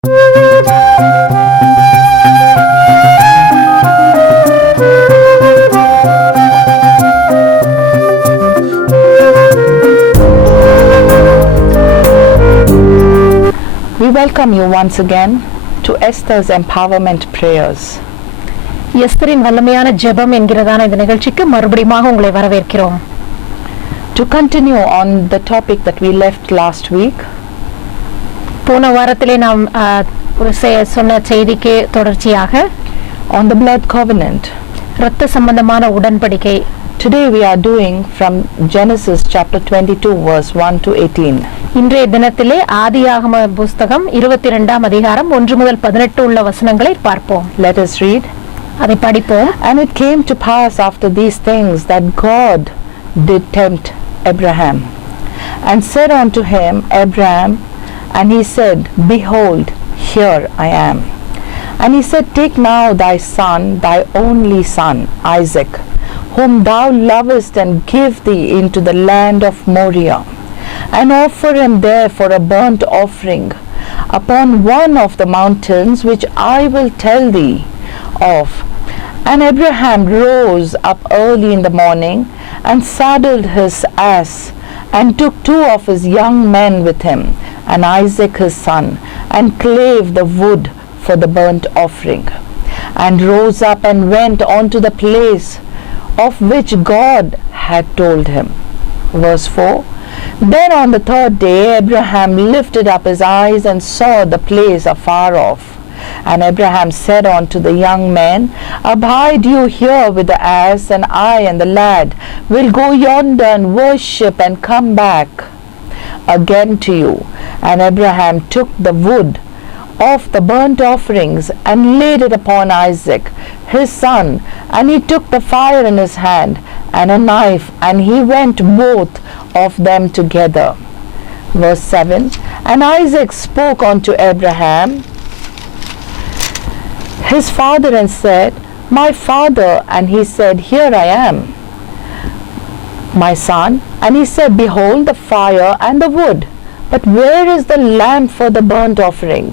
We welcome you once again to Esther's Empowerment Prayers. எஸ்தரின் வல்லமையான ஜெபம் என்கிறதான இந்த நிகழ்ச்சிக்கு மறுபடியும் உங்களை வரவேற்கிறோம். To continue on the topic that we left last week, போன வாரத்திலே நாம் சொன்ன செய்திக்கு தொடர்ச்சியாக on the blood covenant, இரத்த சம்பந்தமான உடன்படிக்கை. Today we are doing from Genesis chapter 22 verse 1 to 18. இன்றைய தினத்திலே ஆதியாகம புத்தகம் 22ஆம் அதிகாரம் 1 முதல் 18 உள்ள வசனங்களை பார்ப்போம். Let us read. அதை படிப்போம். And it came to pass after these things that God did tempt Abraham and said unto him, Abraham, and he said, Behold, here I am. And he said, Take now thy son, thy only son, Isaac, whom thou lovest, and give thee into the land of Moriah, and offer him there for a burnt offering upon one of the mountains which I will tell thee of. And Abraham rose up early in the morning, and saddled his ass, and took 2 of his young men with him, and Isaac his son, and clave the wood for the burnt offering, and rose up and went on to the place of which God had told him. Verse 4. Then on the 3rd day Abraham lifted up his eyes and saw the place afar off. And Abraham said unto the young men, Abide you here with the ass, and I and the lad will go yonder and worship and come back again to you. And Abraham took the wood of the burnt offerings and laid it upon Isaac his son, and he took the fire in his hand and a knife, and he went both of them together. Verse 7. And Isaac spoke unto Abraham his father, and said, My father. And he said, Here I am, my son. And he said, Behold the fire and the wood, but where is the lamb for the burnt offering?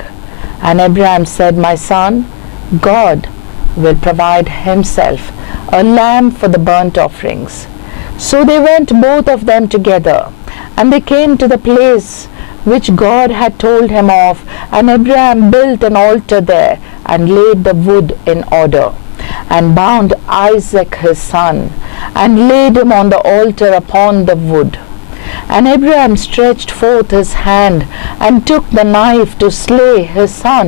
And Abraham said, My son, God will provide himself a lamb for the burnt offerings. So they went both of them together, and they came to the place which God had told him of. And Abraham built an altar there, and laid the wood in order, and bound Isaac his son, and laid him on the altar upon the wood. And Abraham stretched forth his hand, and took the knife to slay his son.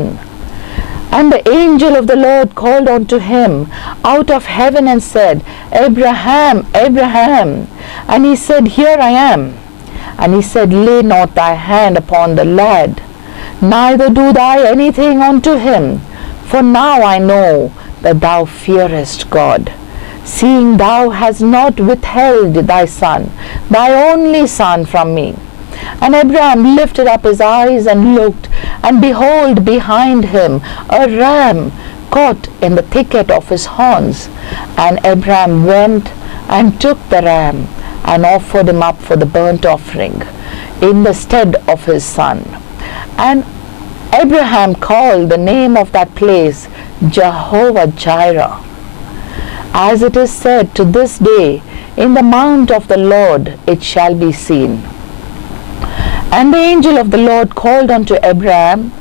And the angel of the Lord called unto him out of heaven, and said, Abraham, Abraham. And he said, Here I am. And he said, Lay not thy hand upon the lad, neither do thou anything unto him. For now I know that thou fearest God, seeing thou hast not withheld thy son, thy only son, from me. And Abraham lifted up his eyes and looked, and behold, behind him a ram caught in the thicket of his horns. And Abraham went and took the ram, and offered him up for the burnt offering in the stead of his son. And Abraham called the name of that place Jehovah Jireh, as it is said to this day, In the mount of the Lord it shall be seen. And the angel of the Lord called unto Abraham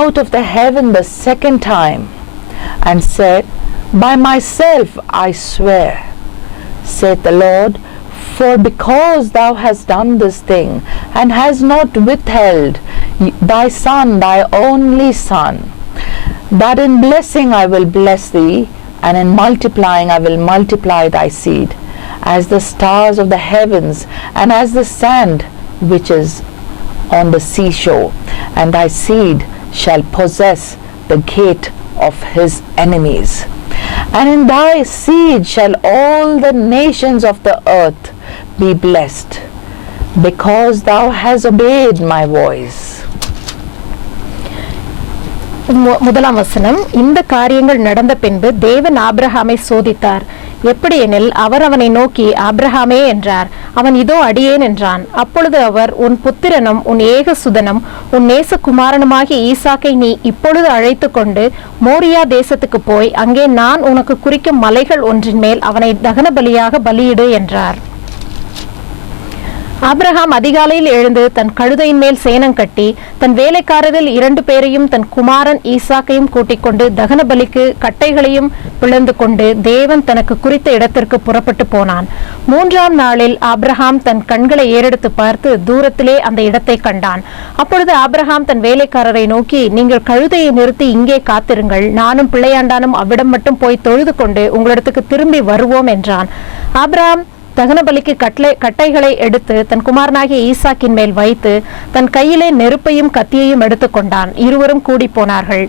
out of the heaven the 2nd time, and said, By myself I swear, saith the Lord, for because thou hast done this thing, and hast not withheld thy son, thy only son, that in blessing I will bless thee, and in multiplying I will multiply thy seed, as the stars of the heavens, and as the sand which is on the seashore. And thy seed shall possess the gate of his enemies. And in thy seed shall all the nations of the earth be blessed, because thou hast obeyed my voice. முதலாம் வசனம். இந்த காரியங்கள் நடந்த பின்பு தேவன் ஆபிரகாமை சோதித்தார். எப்படி எனில் அவர் அவனை நோக்கி ஆபிரகாமே என்றார். அவன் இதோ அடியேன் என்றான். அப்பொழுது அவர், உன் புத்திரனும் உன் ஏகசுதனும் உன் நேசகுமாரனுமாகிய ஈசாக்கை நீ இப்பொழுது அழைத்து கொண்டு மோரியா தேசத்துக்கு போய் அங்கே நான் உனக்கு குறிக்கும் மலைகள் ஒன்றின் மேல் அவனை தகன பலியாக பலியிடு என்றார். ஆபிரகாம் அதிகாலையில் எழுந்து தன் கழுதையின் மேல் சேணம் கட்டி தன் வேலைக்காரரில் 2 பேரையும் தன் குமாரன் ஈசாக்கையும் கூட்டிக் கொண்டு தகன பலிக்கு கட்டைகளையும் பிளந்து கொண்டு தேவன் தனக்கு குறித்த இடத்திற்கு புறப்பட்டு போனான். 3ஆம் நாளில் ஆபிரகாம் தன் கண்களை ஏறெடுத்து பார்த்து தூரத்திலே அந்த இடத்தை கண்டான். அப்பொழுது ஆபிரகாம் தன் வேலைக்காரரை நோக்கி, நீங்கள் கழுதையை நிறுத்தி இங்கே காத்திருங்கள், நானும் பிள்ளையாண்டானும் அவ்விடம் மட்டும் போய் தொழுது கொண்டு உங்களிடத்துக்கு திரும்பி வருவோம் என்றான். ஆபிரகாம் தகன பலிக்கு கட்டைகளை எடுத்து தன் குமாரனாகிய ஈசாக்கின் மேல் வைத்து தன் கையிலே நெருப்பையும் கத்தியையும் எடுத்து கொண்டான். இருவரும் கூடி போனார்கள்.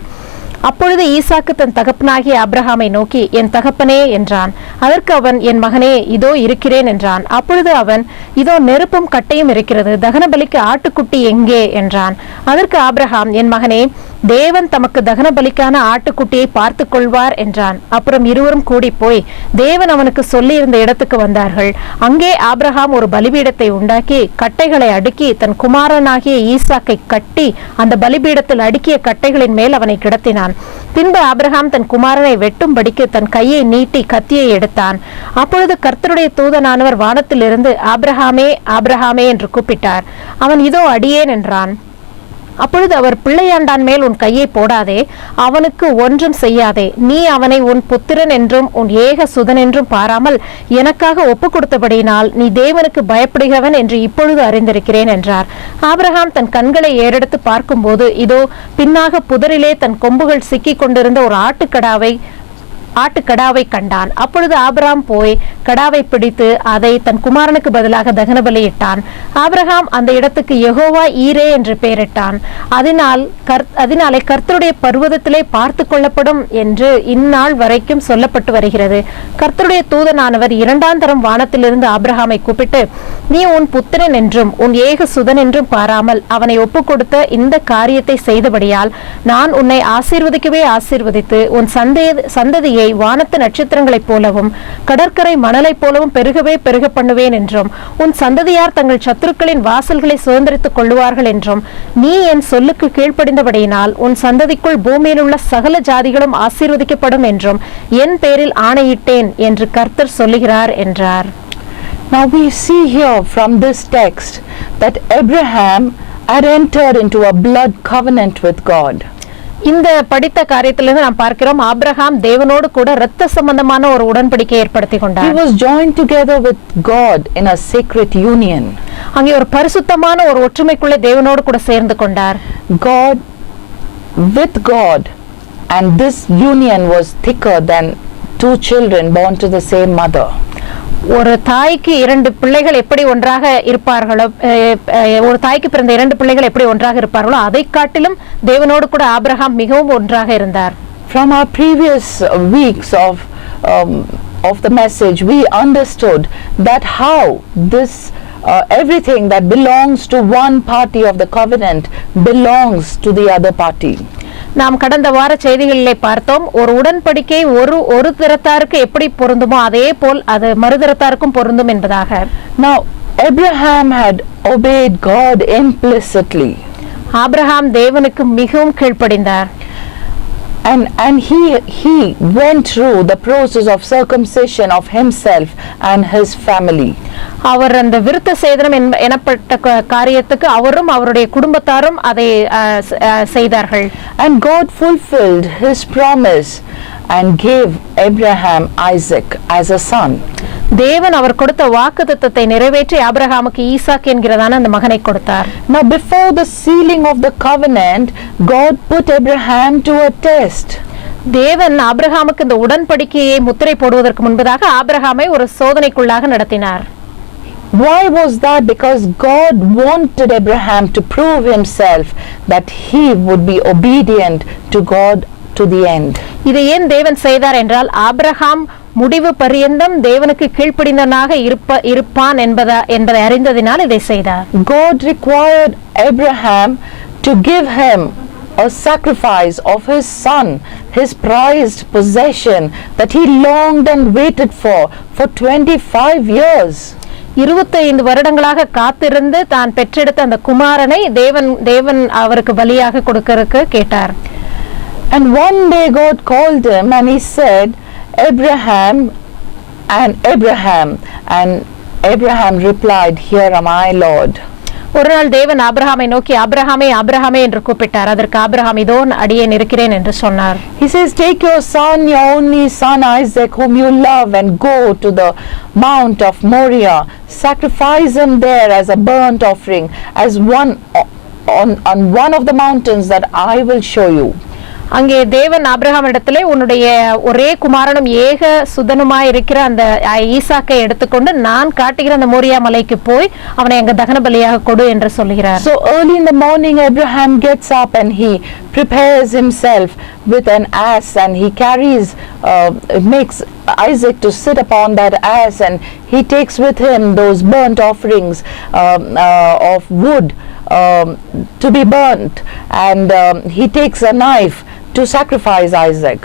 அப்பொழுது ஈசாக்கு தன் தகப்பனாகிய ஆபிரகாமை நோக்கி, என் தகப்பனே என்றான். அதற்கு அவன், என் மகனே, இதோ இருக்கிறேன் என்றான். அப்பொழுது அவன், இதோ நெருப்பும் கட்டையும் இருக்கிறது, தகன பலிக்கு ஆட்டுக்குட்டி எங்கே என்றான். அதற்கு ஆபிரகாம், என் மகனே, தேவன் தமக்கு தகன பலிக்கான ஆட்டுக்குட்டியை பார்த்து கொள்வார் என்றான். அப்புறம் இருவரும் கூடி போய் தேவன் அவனுக்கு சொல்லி இருந்த இடத்துக்கு வந்தார்கள். அங்கே ஆபிரகாம் ஒரு பலிபீடத்தை உண்டாக்கி கட்டைகளை அடுக்கி தன் குமாரனாகிய ஈசாக்கை கட்டி அந்த பலிபீடத்தில் அடுக்கிய கட்டைகளின் மேல் அவனை கிடத்தினான். பின்பு ஆபிரகாம் தன் குமாரனை வெட்டும்படிக்கு தன் கையை நீட்டி கத்தியை எடுத்தான். அப்பொழுது கர்த்தருடைய தூதனானவர் வானத்திலிருந்து, ஆபிரகாமே, ஆபிரகாமே என்று கூப்பிட்டார். அவன் இதோ அடியேன் என்றான். அப்பொழுது அவர், பிள்ளையாண்டான் மேல் உன் கையை போடாதே, அவனுக்கு ஒன்றும் செய்யாதே, நீ அவனை உன் புத்திரன் என்றும் உன் ஏக சுதன் என்றும் பாராமல் எனக்காக ஒப்பு கொடுத்தபடியினால் நீ தேவனுக்கு பயப்படுகிறவன் என்று இப்பொழுது அறிந்திருக்கிறேன் என்றார். ஆபிரகாம் தன் கண்களை ஏறெடுத்து பார்க்கும்போது இதோ பின்னாக புதரிலே தன் கொம்புகள் சிக்கி கொண்டிருந்த ஒரு ஆட்டுக்கடாவை கண்டான். அப்பொழுது ஆபிரகாம் போய் கடாவை பிடித்து அதை தன் குமாரனுக்கு பதிலாக தகன பலியிட்டான். ஆபிரகாம் அந்த இடத்துக்கு யெகோவா ஈரே என்று பெயரிட்டான். அதனாலே கர்த்தருடைய பர்வதத்திலே பார்த்து கொள்ளப்படும் என்று இந்நாள் வரைக்கும் சொல்லப்பட்டு வருகிறது. கர்த்தருடைய தூதனானவர் 2ஆம் தரம் வானத்திலிருந்து ஆபிரகாமை கூப்பிட்டு, நீ உன் புத்திரன் என்றும் உன் ஏக சுதன் என்றும் பாராமல் அவனை ஒப்பு கொடுத்த இந்த காரியத்தை செய்தபடியால் நான் உன்னை ஆசீர்வதிக்கவே ஆசீர்வதித்து உன் சந்ததியை வானத்து நட்சத்திரங்களைப் போலவும் கடற்கரை மணலைப் போலவும் பெருகவே பெருக பண்ணுவேன் என்றும் உன் சந்ததியார் தங்கள் சத்துருக்களின் வாசல்களை சுதந்திரித்துக் கொள்ளுவார்கள் என்றும் நீ என் சொல்லுக்கு கீழ்ப்படிந்தபடியினால் உன் சந்ததிக்குள் பூமியில் உள்ள சகல ஜாதிகளும் ஆசீர்வதிக்கப்படும் என்றும் என் பேரில் ஆணையிட்டேன் என்று கர்த்தர் சொல்லுகிறார் என்றார். Now we see here from this text that Abraham had entered into a blood covenant with God. இந்த படித்த காரியத்திலிருந்து நாம் பார்க்கிறோம், ஆபிரகாம் தேவனோடு கூட இரத்த சம்பந்தமான ஒரு உடன்படிக்கை ஏற்படுத்தி கொண்டார். He was joined together with God in a sacred union. அங்கே ஒரு பரிசுத்தமான ஒரு ஒற்றுமைக்குள்ளே தேவனோடு கூட சேர்ந்து கொண்டார். God with God, and this union was thicker than 2 children born to the same mother. ஒரு தாய்க்கு 2 பிள்ளைகள் எப்படி ஒன்றாக இருப்பார்களோ, ஒரு தாய்க்கு பிறந்த 2 பிள்ளைகள் எப்படி ஒன்றாக இருப்பார்களோ அதை காட்டிலும் தேவனோடு கூட ஆபிரகாம் மிகவும் ஒன்றாக இருந்தார். From our previous weeks of the message, we understood that how this everything that belongs to one party of the covenant belongs to the other party. நாம் கடந்த வார செய்திகளிலே பார்த்தோம், ஒரு உடன்படிக்கை ஒரு தரத்தாருக்கு எப்படி பொருந்துமோ அதே போல் அது மறுதரத்தாருக்கும் பொருந்தும் என்பதாக. Now Abraham had obeyed God implicitly. Abraham தேவனுக்கு மிகவும் கீழ்ப்படிந்தார். And he went through the process of circumcision of himself and his family. அவர் அந்த விருத்த சேதனம் எனப்பட்ட காரியத்துக்கு அவரும் அவருடைய குடும்பத்தாரும் அதை செய்தார்கள். And God fulfilled his promise and gave Abraham Isaac as a son. தேவன் அவர் கொடுத்த வாக்குத்தத்தத்தை நிறைவேற்றி ஆபிரகாமுக்கு ஈசாக் என்கிறதான அந்த மகனை கொடுத்தார். Now before the sealing of the covenant, God put Abraham to a test. தேவன் ஆபிரகாமுக்கு இந்த உடன்படிக்கையை முத்திரை போடுவதற்கு முன்பதாக ஆபிரகாமை ஒரு சோதனைக்குள்ளாக நடத்தினார். Why was that? Because God wanted Abraham to prove himself that he would be obedient to God to the end. இதை ஏன் தேவன் செய்தார் என்றால், ஆபிரகாம் முடிவு பரியந்தம் தேவனுக்கு கீழ்ப்படிந்தவனாக இருப்பான் என்பதை அறிந்ததினால் இதை செய்தார். God required Abraham to give him a sacrifice of his son, his prized possession that he longed and waited for 25 years. 25 வருடங்களாக காத்திருந்து தான் பெற்றெடுத்த அந்த குமாரனை தேவன் அவருக்கு பலியாக கொடுக்கறதுக்கு கேட்டார். And one day God called him and he said, Abraham. And Abraham replied, Here am I, Lord. ஒரு நாள் தேவன் ஆபிரகாமை நோக்கி ஆபிரகாமே ஆபிரகாமே என்று கூப்பிட்டார். அதற்கு ஆபிரகாம் இதோ அடியேன் இருக்கிறேன் என்று சொன்னார். He says, take your son, your only son Isaac, whom you love, and go to the Mount of Moriah. Sacrifice him there as a burnt offering, as one on one of the mountains that I will show you. அங்கே தேவன் ஆபிரகாம் இடத்திலே உன்னுடைய ஒரே குமாரனும் ஏக சுதனுமாய் இருக்கிற அந்த ஈசாக்கை எடுத்துக்கொண்டு நான் காட்டுகிற அந்த மோரியா மலைக்கு போய் அவனை அங்க தகன பலியாக கொடு என்று சொல்கிறார். So early in the morning Abraham gets up and he prepares himself with an ass and he makes Isaac to sit upon that ass, and he takes with him those burnt offerings of wood to be burnt, and he takes a knife to sacrifice Isaac.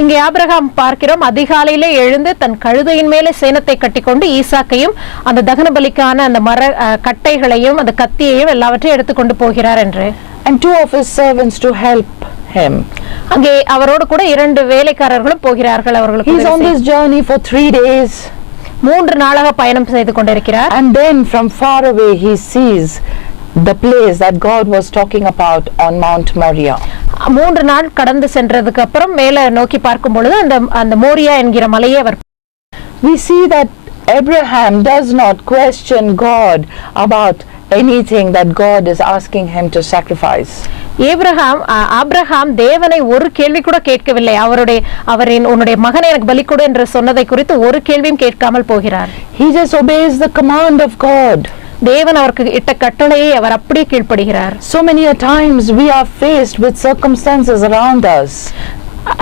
இங்கே ஆபிரகாம் பார்க்கிறோம் அதிகாலையிலே எழுந்து தன் கழுதையின் மேலே சேணத்தை கட்டிக்கொண்டு ஈசாக்கையும் அந்த தகன பலிக்கான அந்த மர கட்டைகளையும் அந்த கத்தியையும் எல்லாவற்றையும் எடுத்துக்கொண்டு போகிறார் என்று. And 2 of his servants to help him. அங்கே அவரோடு கூட 2 வேலைக்காரர்களும் போகிறார்கள். அவர்களுக்கு He's on this journey for 3 days. 3 நாளாக பயணம் செய்து கொண்டிருக்கிறார். And then from far away he sees the place that God was talking about on Mount Moriah. 3 நாள் கடந்து சென்றதுக்கு அப்புறம் மேலே நோக்கி பார்க்கும் பொழுது அந்த மோரியா என்கிற மலையை அவர் we see that Abraham does not question God about anything that God is asking him to sacrifice. Abraham தேவனை ஒரு கேள்வி கூட கேட்கவில்லை. உன்னுடைய மகனை எனக்கு பலி கொடு என்று சொன்னதை குறித்து ஒரு கேள்வியும் கேட்காமல் போகிறார். He just obeys the command of God. தேவன் அவருக்கு இட்ட கட்டளையை அவர் அப்படியே கீழ்ப்படுகிறார். So many a times we are faced with circumstances around us.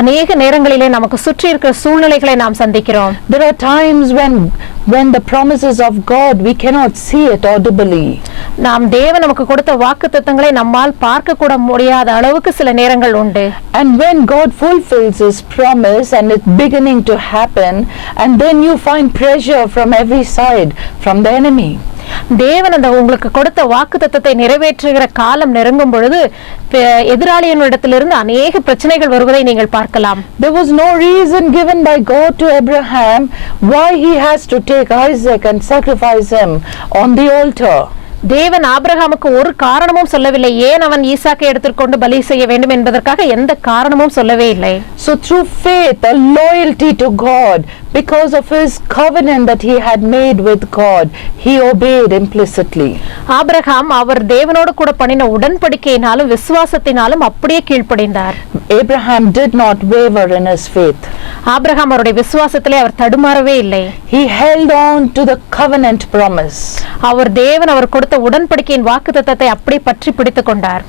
அநேக நேரங்களிலே நமக்கு சுற்றி இருக்கிற சூழ்நிலைகளை நாம் சந்திக்கிறோம். There are times when the promises of God we cannot see it audibly. நாம் தேவன் நமக்கு கொடுத்த வாக்குத்தத்தங்களை நம்மால் பார்க்க கூட முடியாத அளவுக்கு சில நேரங்கள் உண்டு. And when God fulfills his promise and it's beginning to happen, and then you find pressure from every side from the enemy. தேவன் அந்த உங்களுக்கு கொடுத்த வாக்குத்தத்தத்தை நிறைவேற்றுகிற காலம் நெருங்கும் பொழுது எதிராளியினிடத்திலிருந்து அநேக பிரச்சனைகள் வருவதை நீங்கள் பார்க்கலாம். There was no reason given by God to Abraham why he has to take Isaac and sacrifice him on the altar. தேவன் ஆபிரகாமுக்கு ஒரு காரணமும் சொல்லவில்லை ஏன் அவன் ஈசாக்கை எடுத்துக்கொண்டு பலி செய்ய வேண்டும் என்பதற்காக எந்த காரணமும் சொல்லவே இல்லை. So through faith, a loyalty to God, because of his covenant that he had made with God, he obeyed implicitly. Abraham அவர் தேவனோடு கூட பண்ணின உடன்படிக்கையினாலும் விசுவாசத்தினாலும் அப்படியே கீழ்ப்படிந்தார். Abraham did not waver in his faith. Abraham அவருடைய விசுவாசத்திலே அவர் தடுமாறவே இல்லை. He held on to the covenant promise. அவர் தேவன் அவர் கொடுத்த உடன்படிக்கையின் வாக்குத்தத்தத்தை அப்படியே பற்றி பிடித்துக் கொண்டார்.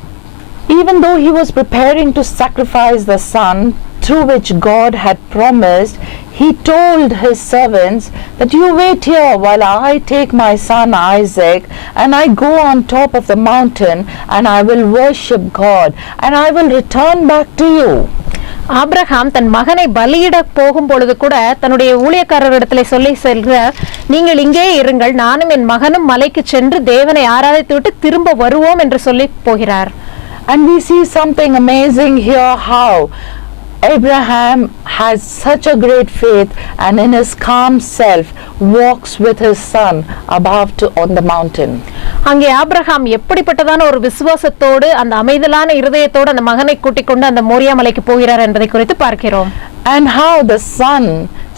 Even though he was preparing to sacrifice the son through which God had promised, he told his servants that you wait here while I take my son Isaac and I go on top of the mountain and I will worship God and I will return back to you. Abraham தன் மகனை பலியிட போகும் பொழுது கூட தன்னுடைய ஊழியக்காரரிடத்தில் சொல்லி செல்கிறார், நீங்கள் இங்கே இருங்கள், நானும் என் மகனும் மலைக்கு சென்று தேவனை ஆராதித்து விட்டு திரும்ப வருவோம் என்று சொல்லி போகிறார். And we see something amazing here, how Abraham has such a great faith and in his calm self walks with his son on the mountain. அங்கே ஆபிரகாம் எப்படிப்பட்டதான ஒரு விசுவாசத்தோடு அந்த அமைதலான இருதயத்தோடு அந்த மகனை கூட்டிக் கொண்டு அந்த மோரியா மலைக்கு போகிறார் என்பதை குறித்து பார்க்கிறோம். And how the son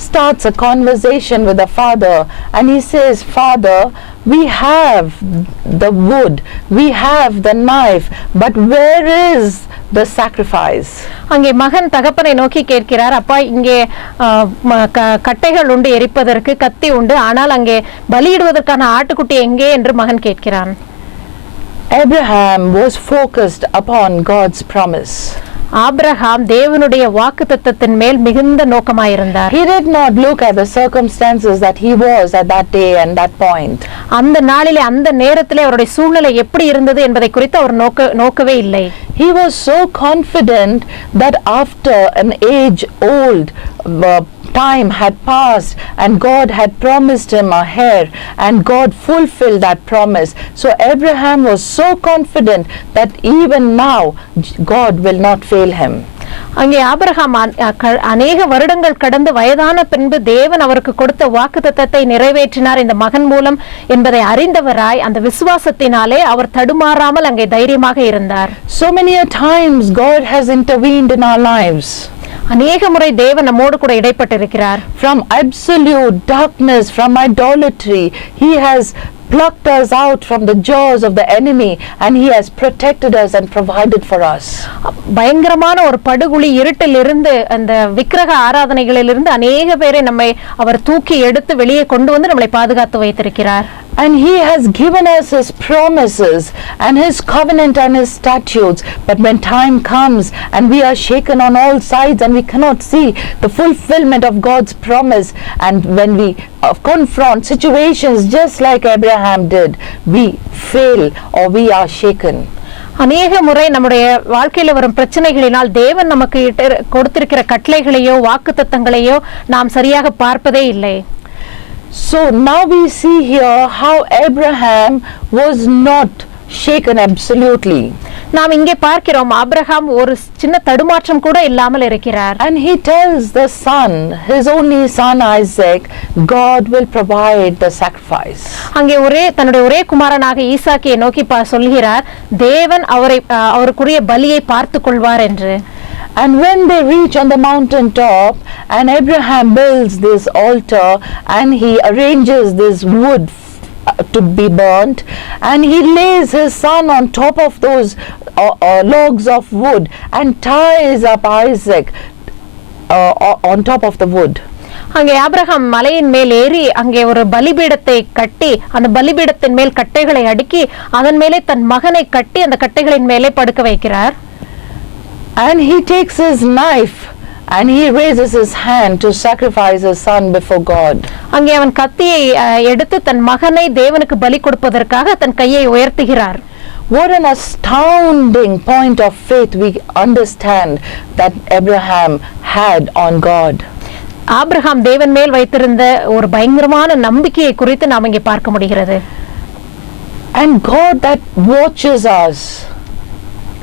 starts a conversation with the father and he says, Father, we have the wood, we have the knife, but where is the sacrifice? அங்கே மகன் தகப்பனை நோக்கி கேட்கிறார், அப்பா இங்கே கட்டைகள் உண்டு, எரிப்பதற்கு கத்தி உண்டு, ஆனால் அங்கே பலியிடுவதற்கான ஆட்டுக்குட்டி எங்கே என்று மகன் கேட்கிறான். Abraham was focused upon God's promise. Abraham தேவனுடைய வாக்குத்தத்தத்தின் மேல் மிகுந்த நோக்கமாயிருந்தார். He did not look at the circumstances that he was at that day and that point. அந்த நாளிலே அந்த நேரத்திலே அவருடைய சூழ்நிலை எப்படி இருந்தது என்பதை குறித்து அவர் நோக்கவே இல்லை. He was so confident that after an age-old time had passed and God had promised him a heir, and God fulfilled that promise. So Abraham was so confident that even now God will not fail him. அங்கே ஆபிரகாம் அநேக வருடங்கள் கடந்து வயதான பின்பு தேவன் அவருக்கு கொடுத்த வாக்குத்தத்தத்தை நிறைவேற்றினார் இந்த மகன் மூலம் என்பதை அறிந்தவராய் அந்த விசுவாசத்தினாலே அவர் தடுமாறாமல் அங்கே தைரியமாக இருந்தார். So many times God has intervened in our lives. அநேக முறை தேவன் நம்மோடு கூட இடைப்பட்டிருக்கிறார். From absolute darkness, from idolatry, he has plucked us out from the jaws of the enemy, and he has protected us and provided for us. பயங்கரமான ஒரு படுகுழி இருட்டில் இருந்து அந்த விக்கிரக ஆராதனைகளிலிருந்து அநேக பேரை நம்மை அவர் தூக்கி எடுத்து வெளியே கொண்டு வந்து நம்மை பாதுகாத்து வைத்திருக்கிறார். And he has given us his promises and his covenant and his statutes. But when time comes and we are shaken on all sides and we cannot see the fulfillment of God's promise, and when we confront situations just like Abraham did, we fail or we are shaken. அநேக முறை நம்முடைய வாழ்க்கையில வரும் பிரச்சனைகளினால் தேவன் நமக்கு கொடுத்திருக்கிற கட்டளைகளையோ வாக்குத்தத்தங்களையோ நாம் சரியாக பார்ப்பதே இல்லை. So now we see here how Abraham was not shaken absolutely. நாம் இங்கே பார்க்கிறோம் ஆபிரகாம் ஒரு சின்ன தடுமாற்றம் கூட இல்லாமல் இருக்கிறார். And he tells the son, his only son Isaac, God will provide the sacrifice. அங்கே தன்னுடைய ஒரே குமாரனாக ஈசாக்கியை நோக்கி சொல்கிறார், தேவன் அவருக்குரிய பலியை பார்த்துக் கொள்வார் என்று. And when they reach on the mountain top, and Abraham builds this altar and he arranges this wood to be burnt, and he lays his son on top of those logs of wood and ties up Isaac on top of the wood. அங்கே ஆபிரகாம் மலையின் மேல் ஏறி அங்கே ஒரு பலிபீடத்தை கட்டி அந்த பலிபீடத்தின் மேல் கட்டைகளை அடுக்கி அதன் மேலே தன் மகனை கட்டி அந்த கட்டைகளின் மேலே படுக்க வைக்கிறார். And he takes his knife and he raises his hand to sacrifice his son before God. அங்கே அவன் கத்தியை எடுத்து தன் மகனை தேவனுக்கு பலி கொடுப்பதற்காக தன் கையை உயர்த்துகிறார். What an astounding point of faith we understand that Abraham had on God. Abraham தேவன் மேல் வைத்திருந்த ஒரு பயங்கரமான நம்பிக்கையை குறித்து நாம் இங்கே பார்க்க முடிகிறது. And God that watches us,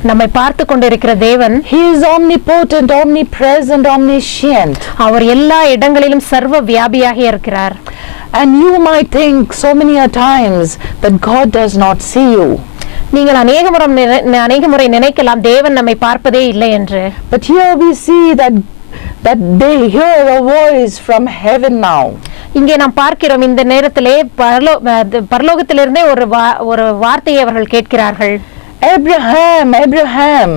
நம்மை பார்த்து கொண்டிருக்கிற தேவன், he is omnipotent, omnipresent, omniscient. அவர் எல்லா இடங்களிலும் சர்வ வியாபியாக இருக்கிறார். And you might think so many times that God does not see you. நீங்கள் அநேக முறை நினைக்கலாம் தேவன் நம்மை பார்ப்பதே இல்லை என்று. But here we see that they hear a voice from heaven now. இங்கே நாம் பார்க்கிறோம் இந்த நேரத்திலே பரலோகத்திலிருந்தே ஒரு வார்த்தையை அவர்கள் கேட்கிறார்கள். Abraham, Abraham.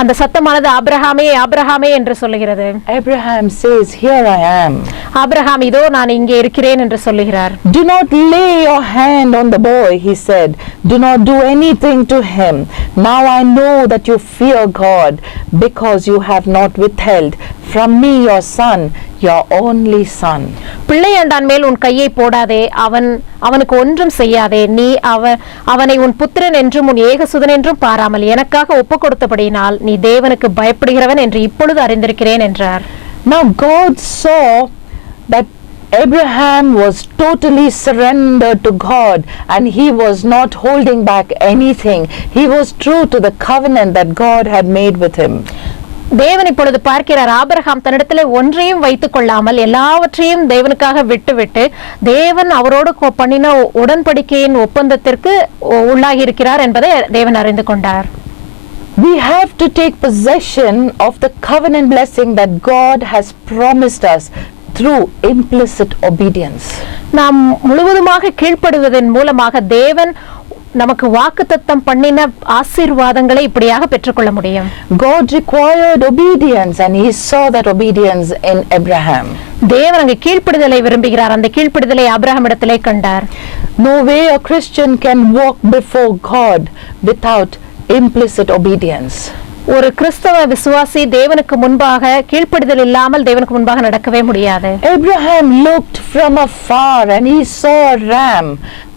அந்த சத்தமானது ஆபிரகாமே ஆபிரகாமே என்று சொல்லுகிறது. Abraham says, here I am. Abraham இதோ நான் இங்கே இருக்கிறேன் என்று சொல்லுகிறார். Do not lay your hand on the boy, he said. Do not do anything to him. Now I know that you fear God, because you have not withheld from me your son, your only son. பிள்ளையாண்டான் மேல் உன் கையை போடாதே, அவனுக்கு ஒன்றும் செய்யாதே. நீ அவனை உன் புத்திரன் என்றும் உன் ஏகசுதன் என்றும் பாராமல் எனக்காக ஒப்பு கொடுத்தபடியினால் நீ தேவனுக்கு பயப்படுகிறவன் என்று இப்பொழுது அறிந்திருக்கிறேன் என்றார். Now God saw that Abraham was totally surrendered to God, and he was not holding back anything. He was true to the covenant that God had made with him. தேவன் இப்பொழுது பார்க்கிறார், ஆபிரகாம் தன்னிடத்திலே ஒன்றையும் வைத்துக் கொள்ளாமல் எல்லாவற்றையும் தேவனுக்காக விட்டு தேவன் அவரோடு பண்ணின உடன்படிக்கையின் ஒப்பந்தத்திற்கு உள்ளாகி இருக்கிறார் என்பதை தேவன் அறிந்து கொண்டார். We have to take possession of the covenant blessing that God has promised us through implicit obedience. நாம் முழுவதுமாக கீழ்ப்படுவதன் மூலமாக தேவன் நமக்கு வாக்குத்தத்தம் பண்ணின ஆசீர்வாதங்களை இப்படியாக பெற்றுக்கொள்ள முடியும். God required obedience, and he saw that obedience in Abraham. தேவன் அங்கே கீழ்ப்படிதலை விரும்புகிறார். அந்த கீழ்ப்படிதலை ஆபிரகாமிடத்திலே கண்டார். No way a Christian can walk before God without implicit obedience. ஒரு கிறிஸ்தவ விசுவாசி தேவனுக்கு முன்பாக கீழ்ப்படிதல் இல்லாமல் தேவனுக்கு முன்பாக நடக்கவே முடியாது. Abraham looked from afar and he saw a ram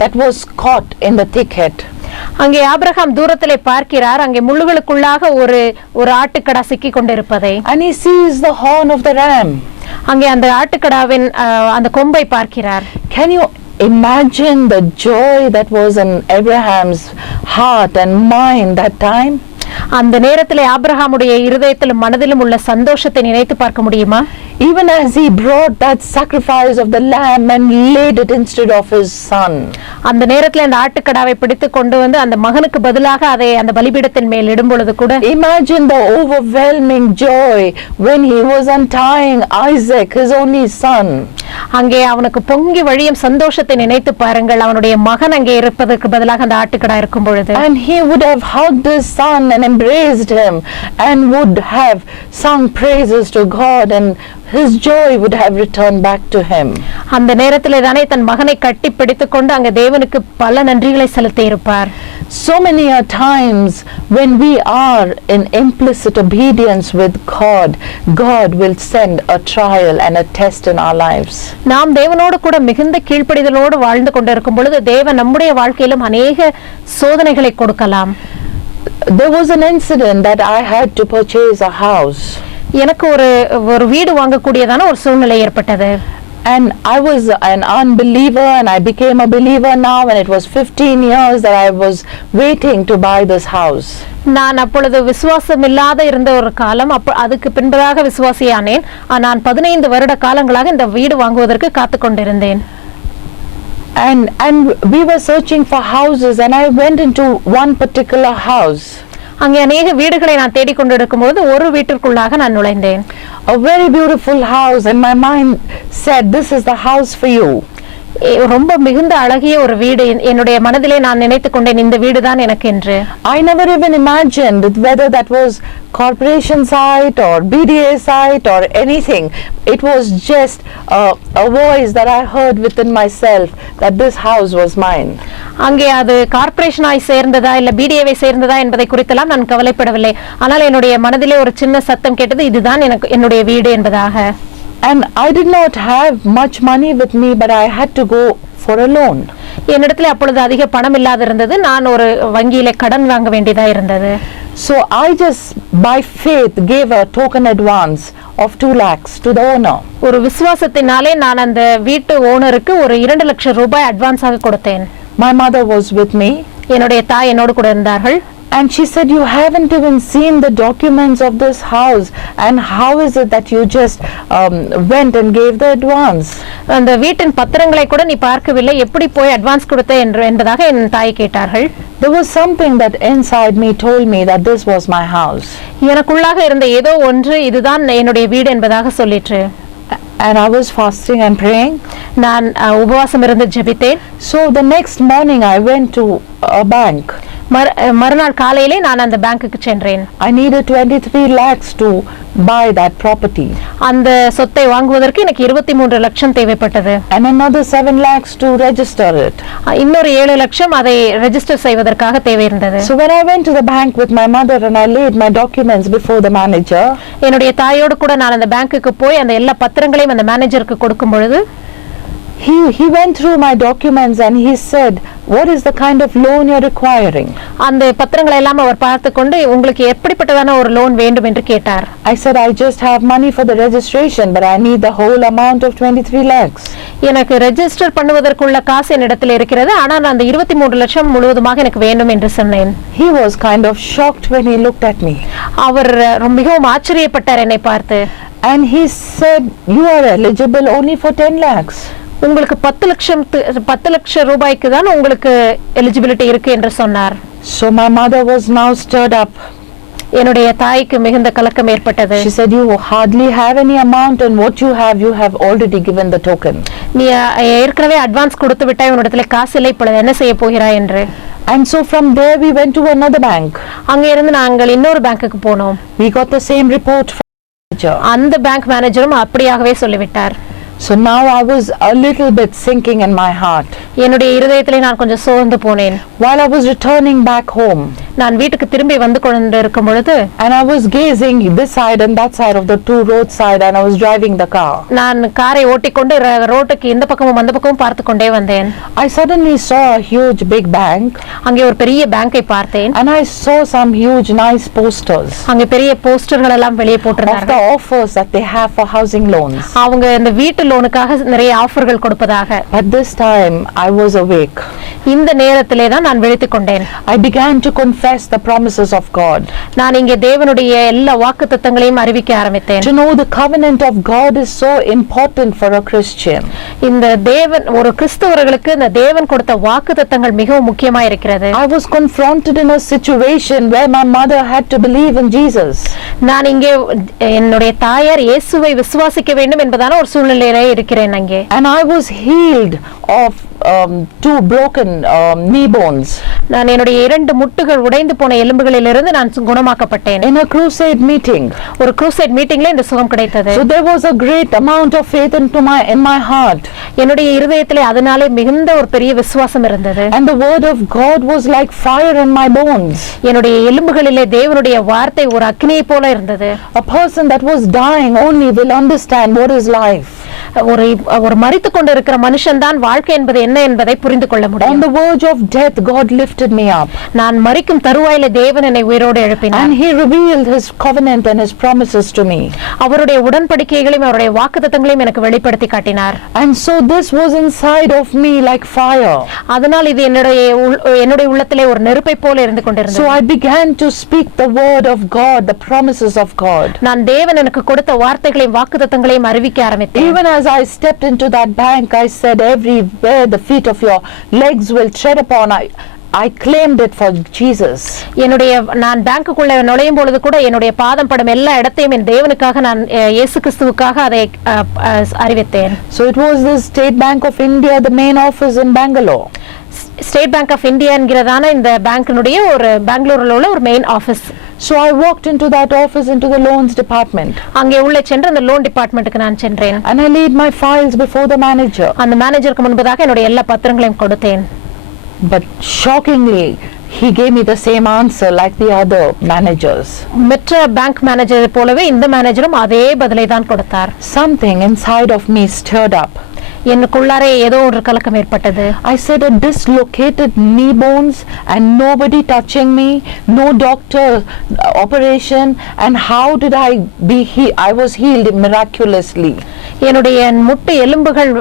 that was caught in the thicket. அங்கே ஆபிரகாம் தூரத்திலே பார்க்கிறார், அங்கே முள்ளுகளுக்குள்ளாக ஒரு ஆட்டுக்கடா சிக்கி கொண்டிருப்பதை. And he sees the horn of the ram. அங்கே அந்த ஆட்டுக்கடாவின் அந்த கொம்பை பார்க்கிறார். Can you imagine the joy that was in Abraham's heart and mind that time? அந்த நேரத்திலே ஆபிரகாமுடைய இருதயத்திலும் மனதிலும் உள்ள சந்தோஷத்தை நினைத்து பார்க்க முடியுமா? Even as he brought that sacrifice of the lamb and laid it instead of his son. அந்த நேரத்திலே அந்த ஆட்டுக்கடாவை பிடித்து கொண்டு வந்து அந்த மகனுக்கு பதிலாக அதை அந்த பலிபீடத்தின் மேல் இடும் பொழுது கூட imagine the overwhelming joy when he was untying Isaac, his only son. அங்கே அவனுக்கு பொங்கி வழியும் சந்தோஷத்தை நினைத்து பாருங்கள். அவனுடைய மகன் அங்கே இருப்பதற்கு பதிலாக அந்த ஆட்டுக்கடா இருக்கும் பொழுது. And he would have hugged his son and embraced him and would have sung praises to God, and his joy would have returned back to him. அந்த நேரத்திலே தானே தன் மகனை கட்டி பிடித்துக் கொண்டு அங்கே தேவனுக்கு பல நன்றிகளை செலுத்தி இருப்பார். So many times when we are in implicit obedience with God, God will send a trial and a test in our lives. நாம் தேவனோடு கூட மிகுந்த கீழ்ப்படிதலோடு வாழ்ந்து கொண்டிருக்கும் பொழுது தேவன் நம்முடைய வாழ்க்கையிலும் அநேக சோதனைகளை கொடுக்கலாம். There was an incident that I had to purchase a house. எனக்கு ஒரு வீடு வாங்கக்கூடியதான ஒரு சூழ்நிலை ஏற்பட்டது. And I was an unbeliever and I became a believer now, and it was 15 years that I was waiting to buy this house. நான் அப்பொழுது விசுவாசம் இல்லாத இருந்த ஒரு காலம், அதுக்கு பின்பதாக விசுவாசியானேன். நான் 15 வருட காலங்களாக இந்த வீடு வாங்குவதற்கு காத்து கொண்டிருந்தேன். And we were searching for houses, and I went into one particular house. அங்கே அநேக வீடுகளை நான் தேடிக்கொண்டிருக்கும் போது ஒரு வீட்டிற்குள்ளாக நான் நுழைந்தேன். A very beautiful house, and my mind said, this is the house for you. ரொம்ப மிகுந்த அழகிய ஒரு வீடு. என்னுடைய மனதிலே நான் நினைத்துக் கொண்டேன், இந்த வீடு தான் எனக்கு என்று. I never even imagined whether that was corporation site or BDA site or anything. It was just a voice that I heard within myself that this house was mine. அங்கே அது கார்ப்பரேஷனாய் சேர்ந்ததா இல்ல பிடிஏவை சேர்ந்ததா என்பதை குறித்தெல்லாம் நான் கவலைப்படவில்லை. ஆனால் என்னுடைய மனதிலே ஒரு சின்ன சத்தம் கேட்டது, இதுதான் என்னுடைய வீடு என்பதாக. And I did not have much money with me, but I had to go for a loan. என்னிடத்துல அப்பொழுது அதிக பணம் இல்லாது இருந்தது. நான் ஒரு வங்கியிலே கடன் வாங்க வேண்டியதா இருந்தது. So I just by faith gave a token advance of 2 lakhs to the owner. ஒரு விசுவாசத்தினாலே நான் அந்த வீட்டு ஓனருக்கு ஒரு 2 லட்சம் ரூபாய் அட்வான்ஸாக கொடுத்தேன். My mother was with me. என்னுடைய தாய் என்னோடு கூட இருந்தார்கள். And she said, you haven't even seen the documents of this house, and how is it that you just went and gave the advance? அந்த வீட்டின் பத்திரங்களை கூட நீ பார்க்கவில்லை, எப்படி போய் அட்வான்ஸ் கொடுத்த என்பதாக என் தாய் கேட்டார்கள். There was something that inside me told me that this was my house. எனக்குள்ளாக இருந்த ஏதோ ஒன்று இதுதான் என்னுடைய வீடு என்பதாக சொல்லிற்று. And I was fasting and praying. நான் உபவாசம் இருந்து ஜெபித்தேன். So the next morning I went to a bank. மறுநாள் காலையிலே நான் அந்த பேங்க்குக்கு சென்றேன். I needed 23 lakhs to buy that property. அந்த சொத்தை வாங்குவதற்கு எனக்கு 23 லட்சம் தேவைப்பட்டது. And another 7 lakhs to register it. இன்னொரு 7 லட்சம் அதை ரெஜிஸ்டர் செய்வதற்காக தேவை இருந்தது. So when I went to the bank with my mother and I laid my documents before the manager, என்னுடைய தாயோடு கூட நான் அந்த பேங்க்குக்கு போய் அந்த எல்லா பத்திரங்களையும் அந்த மேனேஜருக்கு கொடுக்கும் பொழுது he went through my documents and he said, what is the kind of loan you're requiring? அந்த பத்திரங்களை எல்லாம் அவர் பார்த்துக்கொண்டு உங்களுக்கு எப்படிப்பட்டதான ஒரு லோன் வேண்டும் என்று கேட்டார். I said, I just have money for the registration, but I need the whole amount of 23 lakhs. எனக்கு ரெஜிஸ்டர் பண்ணுவதற்குள்ள காசு என்னிடத்தில் இருக்கிறது, ஆனால் அந்த 23 லட்சம் முழுவதுமாக எனக்கு வேண்டும் என்று சொன்னேன். He was kind of shocked when he looked at me. அவர் மிகவும் ஆச்சரியப்பட்டார் என்னை பார்த்து. And he said, you are eligible only for 10 lakhs. உங்களுக்கு 10 லட்சம் ரூபாய்க்கு தான் உங்களுக்கு எலிஜிபிலிட்டி இருக்கு என்று சொன்னார். So my mother was now stirred up. என்னுடைய தாய்க்கு மிகுந்த கலக்கம் ஏற்பட்டது. She said, you hardly have any amount, and what you have already given the token. நீ ஏற்கனவே அட்வான்ஸ் கொடுத்து விட்டாய், உன்னிடத்துல காசு இல்லை, இப்பொழுது என்ன செய்ய போகிறாய் என்று. And so from there we went to another bank. அங்க இருந்து நாங்கள் இன்னொரு பேங்க்குக்கு போனோம். We got the same report from the manager. அந்த பேங்க் மேனேஜரும் அப்படியாகவே சொல்லிவிட்டார். So now I was a little bit sinking in my heart. என்னுடைய இருதயத்திலே நான் கொஞ்சம் சோர்ந்து போனேன். While I was returning back home, நான் வீட்டுக்கு திரும்பி வந்து கொண்டிருக்கும் பொழுது, and I was gazing this side and that side of the two roadside, and I was driving the car. நான் காரை ஓட்டிக்கொண்டு ரோட்டுக்கு இந்த பக்கமும் அந்த பக்கமும் பார்த்து கொண்டே வந்தேன். I suddenly saw a huge big bank. அங்கே ஒரு பெரிய பேங்கை பார்த்தேன். And I saw some huge nice posters. அங்கே பெரிய போஸ்டர்கள் எல்லாம் வெளியே போட்டிருந்தார்கள். Of the offers that they have for housing loans. அவங்க இந்த வீட்டு லோனுக்காக நிறைய ஆஃபர்கள் கொடுப்பதாக. But this time I was awake. இந்த நேரத்திலே தான் நான் விழித்துக் கொண்டேன். I began to confess the promises of God. நான் இங்கே தேவனுடைய எல்லா வாக்குத்தத்தங்களையும் அறிவிக்க ஆரம்பித்தேன். To know the covenant of God is so important for a Christian. இந்த தேவன் ஒரு கிறிஸ்தவர்களுக்கு இந்த தேவன் கொடுத்த வாக்குத்தத்தங்கள் மிகவும் முக்கியமாக இருக்கிறது. I was confronted in a situation where my mother had to believe in Jesus. நான் இங்கே என்னுடைய தாயார் இயேசுவை விசுவாசிக்க வேண்டும் என்பதான ஒரு சூழ்நிலையிலே இருக்கிறேன் அங்கே. And I was healed of two broken knee bones. நான் என்னுடைய இரண்டு முட்டுகள் உடைந்து போன எலும்புகளிலிருந்து நான் குணமாக்கப்பட்டேன். In a crusade meeting. ஒரு crusade மீட்டிங்ல இந்த சுகம் கிடைத்தது. So there was a great amount of faith in my heart. என்னுடைய இருதயத்திலே அதனாலே மிகுந்த ஒரு பெரிய விசுவாசம் இருந்தது. And the word of God was like fire in my bones. என்னுடைய எலும்புகளிலே தேவனுடைய வார்த்தை ஒரு அக்கினியை போல இருந்தது. A person that was dying only will understand what is life. ஒரு மரித்துக் கொண்டிருக்கிற மனுஷன் தான் வாழ்க்கை என்பது என்ன என்பதை புரிந்து கொள்ள முடியும். On the verge of death, God lifted me up. நான் மரிக்கும் தருவாயிலே தேவன் என்னை உயிரோடு எழுப்பினார். And He revealed His covenant and His promises to me. அவருடைய உடன்படிக்கைகளையும் அவருடைய வாக்குத்தத்தங்களையும் எனக்கு வெளிப்படுத்தி காட்டினார். And so this was inside of me like fire. அதனால் இது என்னுடைய உள்ளத்திலே ஒரு நெருப்பை போல இருந்து கொண்டிருந்தது. So I began to speak the word of God, the promises of God. நான் தேவன் எனக்கு கொடுத்த வார்த்தைகளையும் வாக்குத்தத்தங்களையும் அறிவிக்க ஆரம்பித்தேன். Even as I stepped into that bank, I said, everywhere the feet of your legs will tread upon, I claimed it for Jesus. நான் பேங்க்குள்ள நுழையும் பொழுது கூட என்னுடைய பாதம் படும் எல்லா இடத்தையும் என் தேவனுக்காக நான் இயேசு கிறிஸ்துவுக்காக அதை அறிவித்தேன். So it was the State Bank of India, the main office in Bangalore. State Bank of India என்கிறதான இந்த பேங்க்கினுடைய ஒரு பெங்களூரில் உள்ள ஒரு main office. So I walked into that office, into the loans department. அங்கே உள்ள சென்று அந்த லோன் டிபார்ட்மென்ட்க்கு நான் சென்றேன். And I laid my files before the manager. அந்த மேனேஜருக்கு முன்பதாக என்னுடைய எல்லா பத்திரங்களையும் கொடுத்தேன். But shockingly, he gave me the same answer like the other managers. மற்ற பேங்க் மேனேஜர் போலவே இந்த மேனேஜரும் அதே பதிலை தான் கொடுத்தார். Something inside of me stirred up. எனக்குள்ளாரே ஏதோ ஒரு கலக்கம் ஏற்பட்டது. I said, a dislocated knee bones and nobody touching me, no doctor operation, and how did I was healed miraculously. என்னுடைய முட்டு எலும்புகள்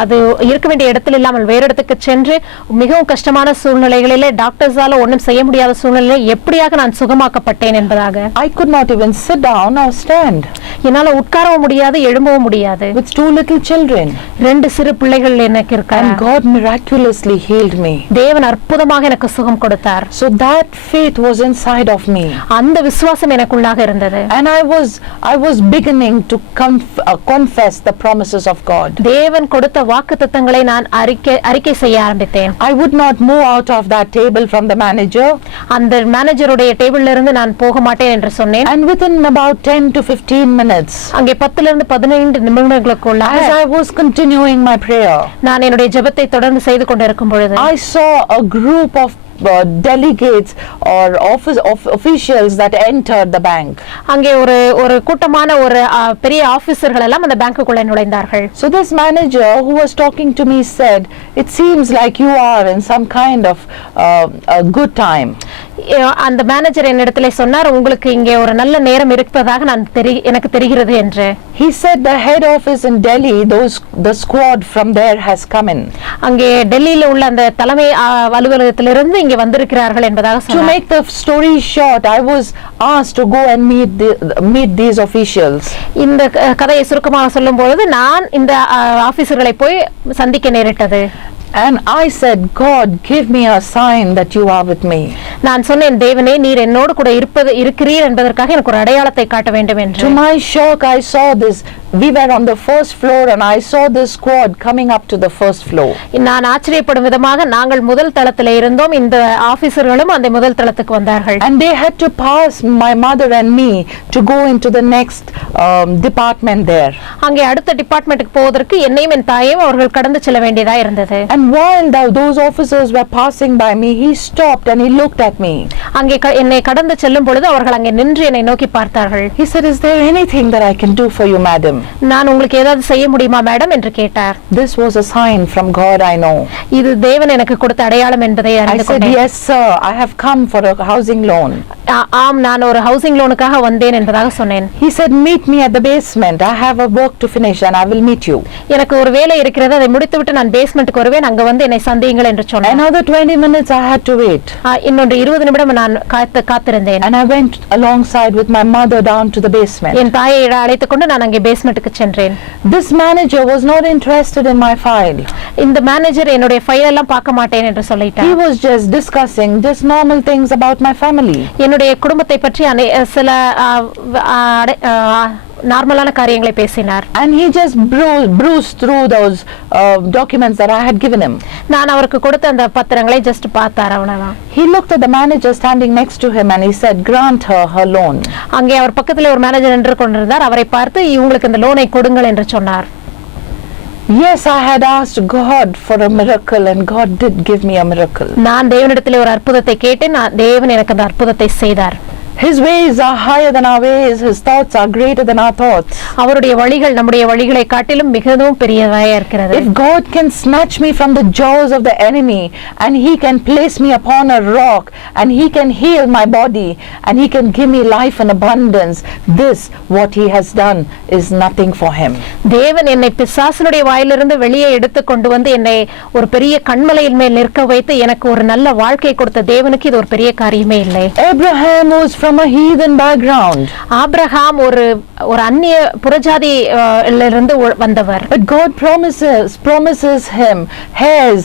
அது இருக்க வேண்டிய இடத்துல இல்லாமல் வேறு இடத்துக்கு சென்று மிகவும் கஷ்டமான சூழ்நிலைகளிலே டாக்டர்ஸால ஒன்றும் செய்ய முடியாத சூழ்நிலையிலே எப்படியாக நான் சுகமாக்கப்பட்டேன் என்பதாக. I could not even sit down or stand. என்னால உட்காரவும் முடியாது எழும்பவும் முடியாது. With two little children. ரெண்டு சிறு பிள்ளைகள் எனக்கு இருக்காங்க. And God miraculously healed me. தேவன் அற்புதமாக எனக்கு சுகம் கொடுத்தார். So that faith was inside of me. அந்த விசுவாசம் எனக்குள்ளாக இருந்தது. And I was beginning to confess the promises of God. தேவன் கொடுத்த வாக்குத்தத்தங்களை நான் அறிக்கை செய்ய ஆரம்பித்தேன். I would not move out of that table from the manager. அந்த மேனேஜருடைய டேபிள்ல இருந்து நான் போக மாட்டேன் என்று சொன்னேன். And within about 10 to 15 minutes, அங்கே 10 இருந்து 15 நிமிடங்களுக்குள்ள as I was continuing my prayer, நான் என்னுடைய ஜெபத்தை தொடர்ந்து செய்து கொண்டிருக்கும் பொழுது I saw a group of delegates or officials that entered the bank. அங்கே ஒரு கூட்டமான ஒரு பெரிய ஆபீசர்கள் எல்லாம் அந்த பேங்க்குள்ள நுழைந்தார்கள். So this manager who was talking to me said, it seems like you are in some kind of a good time. அந்த மேனேஜர் என்னிடத்திலே சொன்னார், உங்களுக்கு இங்கே ஒரு நல்ல நேரம் இருப்பதாக எனக்கு தெரிகிறது என்று. He said the head office in Delhi, the squad from there has come in. அங்கே டெல்லியில உள்ள அந்த தலைமை அலுவலகத்திலிருந்து இங்கே வந்திருக்கிறார்கள் என்பதாக சொன்னார். To make the story short, I was asked to go and meet these officials. இந்த கதையை சுருக்கமாக சொல்லும் பொழுது நான் இந்த ஆபீசர்களை போய் சந்திக்க நேரிட்டது. And I said, God, give me a sign that you are with me. நான் சொன்னேன், தேவனே நீர் என்னோடு கூட இருக்கிறீர் என்பதற்காக எனக்கு ஒரு அடையாளத்தை காட்ட வேண்டும் என்று. To my shock, I saw this we were on the first floor and I saw this squad coming up to the first floor. நான் ஆச்சரியப்படும் விதமாக நாங்கள் முதல் தளத்திலே இருந்தோம், இந்த ஆபீசர்களும் அந்த முதல் தளத்துக்கு வந்தார்கள். And they had to pass my mother and me to go into the next department there. அங்கே அடுத்த டிபார்ட்மென்ட்க்கு போவதற்கு என்னையும் என் தாயையும் அவர்கள் கடந்து செல்ல வேண்டியதா இருந்தது. And while those officers were passing by me, he stopped and he looked at me. அங்கே என்னை கடந்து செல்லும் பொழுது அவர்கள் அங்கே நின்று என்னை நோக்கி பார்த்தார்கள். He said, "Is there anything that I can do for you, madam?" நான் உங்களுக்கு ஏதாவது செய்ய முடியுமா மேடம் என்று கேட்டார். This was a sign from God, I know. இது தேவன் எனக்கு கொடுத்த அடையாளம் என்பதை அறிந்து கொண்டேன். I said, "Yes sir, I have come for a housing loan." ஆம், நான் ஒரு ஹவுசிங் லோனுக்காக வந்தேன் என்பதாக சொன்னேன். He said, "Meet me at the basement. I have a work to finish and I will meet you." எனக்கு ஒரு வேலை இருக்கிறது, அதை முடித்துவிட்டு நான் பேஸ்மென்ட்க்கு வருவேன், அங்க வந்து என்னை சந்தியுங்கள் என்று சொன்னார். Another 20 minutes I had to wait. இன்னொரு 20 நிமிடம் நான் காத்திருந்தேன். And I went alongside with my mother down to the basement. என் தாயை அழைத்துக் கொண்டு நான் அங்கே பேஸ்மென்ட்க்கு சென்றேன். This manager was not interested in my file. இந்த மேனேஜர் என்னுடைய ஃபைல் எல்லாம் பார்க்க மாட்டேன் என்று சொல்லிட்டார். He was just discussing just normal things about my family. என்னுடைய குடும்பத்தை பற்றி சில நார்மலான காரியங்களை பேசினார். And he just browsed through those documents that I had given him. நான் அவருக்கு கொடுத்த அந்த பத்திரங்களை ஜஸ்ட் பார்த்தார், அவ்வளவுதான். He looked at the manager standing next to him and he said, "Grant her loan." அங்கே அவர் பக்கத்துல ஒரு மேனேஜர் நின்று கொண்டிருந்தார். அவரை பார்த்து இவங்களுக்கு இந்த லோனை கொடுங்கள் என்று சொன்னார். Yes, I had asked God for a miracle and God did give me a miracle. நான் தேவனிடத்திலே ஒரு அற்புதத்தை கேட்டேன், தேவன் எனக்கு அந்த அற்புதத்தை செய்தார். His ways are higher than our ways, his thoughts are greater than our thoughts. அவருடைய வழிகள் நம்முடைய வழிகளை காட்டிலும் மிகவும் பெரியதாக இருக்கிறது. If God can snatch me from the jaws of the enemy and he can place me upon a rock and he can heal my body and he can give me life in abundance, this what he has done is nothing for him. தேவன் என்னை பிசாசினுடைய வாயிலிருந்து வெளியே எடுத்து கொண்டு வந்து என்னை ஒரு பெரிய கண்மலையின் மேல் நிற்க வைத்து எனக்கு ஒரு நல்ல வாழ்க்கை கொடுத்த தேவனுக்கு இது ஒரு பெரிய காரியமே இல்லை. Abraham was from a heathen background. Abraham ஒரு அந்நிய புறஜாதி இருந்து வந்தவர். But God promises him heirs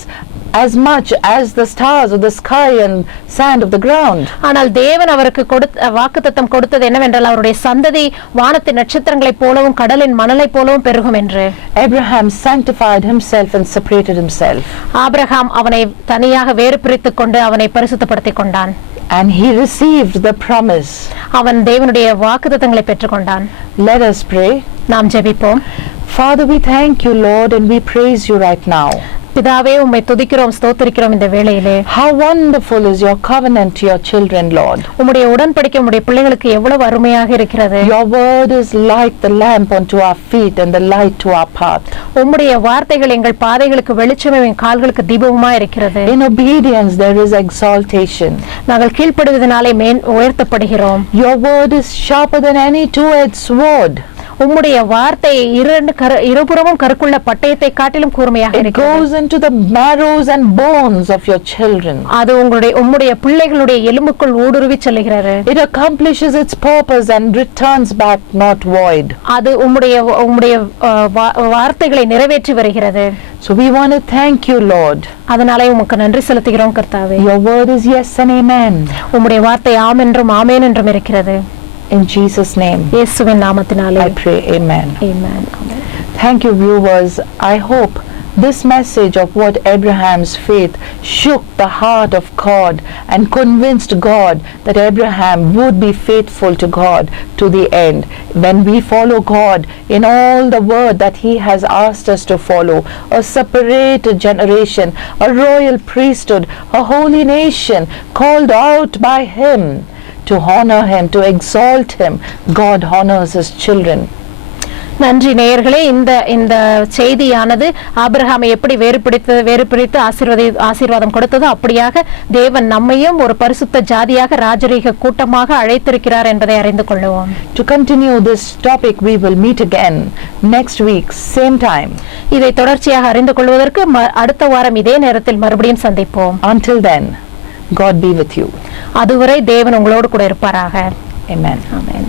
as much as the stars of the sky and sand of the ground. ஆனால் தேவன் அவருக்கு வாக்குத்தத்தம் கொடுத்தது என்னவென்றால் அவருடைய சந்ததி வானத்தின் நட்சத்திரங்களைப் போலவும் கடலின் மணலைப் போலவும் பெருகும் என்று. Abraham sanctified himself and separated himself. Abraham அவனை தனியாக வேறு பிரித்துக் கொண்டு அவனை பரிசுத்தப்படுத்திக் கொண்டான். And he received the promise. அவன் தேவனுடைய வாக்குத்தத்தங்களை பெற்றுக்கொண்டான். Let us pray. நாம் ஜெபிப்போம். Father, we thank you, Lord, and we praise you right now. பிதாவே, உம்மை துதிக்கிறோம், ஸ்தோத்திரிக்கிறோம் இந்த வேளையிலே. How wonderful is your covenant to your children, Lord. உம்முடைய உடன்படிக்கை உம்முடைய பிள்ளைகளுக்கு எவ்வளவு அருமையாக இருக்கிறது. Your word is like the lamp unto our feet and the light to our path. உம்முடைய வார்த்தைகள் எங்கள் பாதைகளுக்கு வெளிச்சமும் எங்கள் கால்களுக்கு தீபமுமா இருக்கிறது. In obedience there is exaltation. நாங்கள் கீழ்ப்படுவதனாலே உயர்த்தப்படுகிறோம். Your word is sharper than any two-edged sword. உம்முடைய வார்த்தை இருபுறமும் கருக்குள்ள பட்டயத்தை காட்டிலும் கூர்மையாக இருக்கிறது. It goes into the marrows and bones of your children. அது உம்முடைய பிள்ளைகளுடைய எலும்புக்குள் ஊடுருவி செல்கிறது. It accomplishes its purpose and returns back not void. அது உம்முடைய வார்த்தைகளை நிறைவேற்றி வருகிறது. So we want to thank you, Lord. அதனாலே உமக்கு நன்றி செலுத்துகிறோம் கர்த்தாவே. Your word is yes and amen. உம்முடைய வார்த்தை ஆம் என்றும் ஆமென் என்றும் இருக்கிறது. In Jesus' name, இயேசுவின் நாமத்தினாலே I pray, amen. Amen. Amen. Thank you, viewers. I hope this message of what Abraham's faith shook the heart of God and convinced God that Abraham would be faithful to God to the end. When we follow God in all the word that he has asked us to follow, a separated generation, a royal priesthood, a holy nation called out by him, to honor him, to exalt him. God honors his children. நன்றி நேயர்களே. இந்த செய்தியானது ஆபிரகாமை எப்படி வேறுபிடித்து ஆசீர்வாதம் கொடுத்ததோ அப்படியாக தேவன் நம்மையும் ஒரு பரிசுத்த ஜாதியாக ராஜரீக கூட்டமாக அழைத்திருக்கிறார் என்பதை அறிந்து கொள்வோம். To continue this topic we will meet again next week same time. இதை தொடர்ச்சியாக அறிந்து கொள்வதற்கு அடுத்த வாரம் இதே நேரத்தில் மறுபடியும் சந்திப்போம். Until then, God be with you. அதுவரை தேவன் உங்களோடு கூட இருப்பாராக. Amen. Amen.